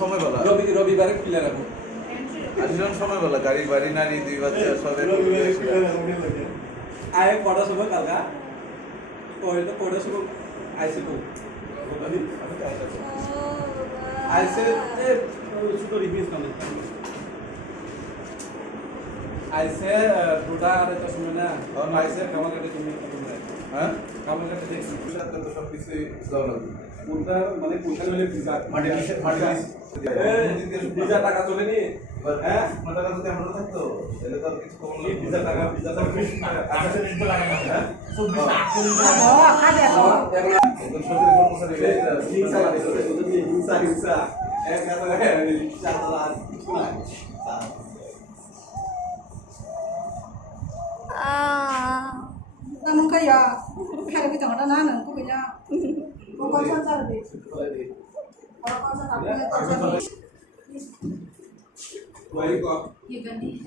সময় বলা রবিবারে খুলে রাখবো। আসলাম সময় বলা গাড়ি বাড়ি নারী দুই বাচ্চা সবাই আয় কটার সময় কালকা কটার সময় আইসে তো আইসে ছোটো রিভিউজ কামে আইসে দুটা আড়াইটার সময় না আইসে কামাল কাটে তুমি হ্যাঁ কামাল কাটে দেখছি তো সব কিছুই যাওয়া লাগবে কোনটা মানে কোনটা হলে ভিসা মাটি ভিসা টাকা চলে নি হ্যাঁ টাকা যদি আমরা থাকতো তাহলে তো আর কিছু কম এই ভিসা টাকা আকাশে নিতে লাগা না হ্যাঁ সরকারি কর্মচারী ভিসা লাগে ভিসা এক টাকা রিকশা চালা কিছু না 나는 그야 패를 그냥 하나 나는 그냥 뭐가 천사를 돼. 뭐가 천사 나쁘게 천사. Vậy có. 이건디.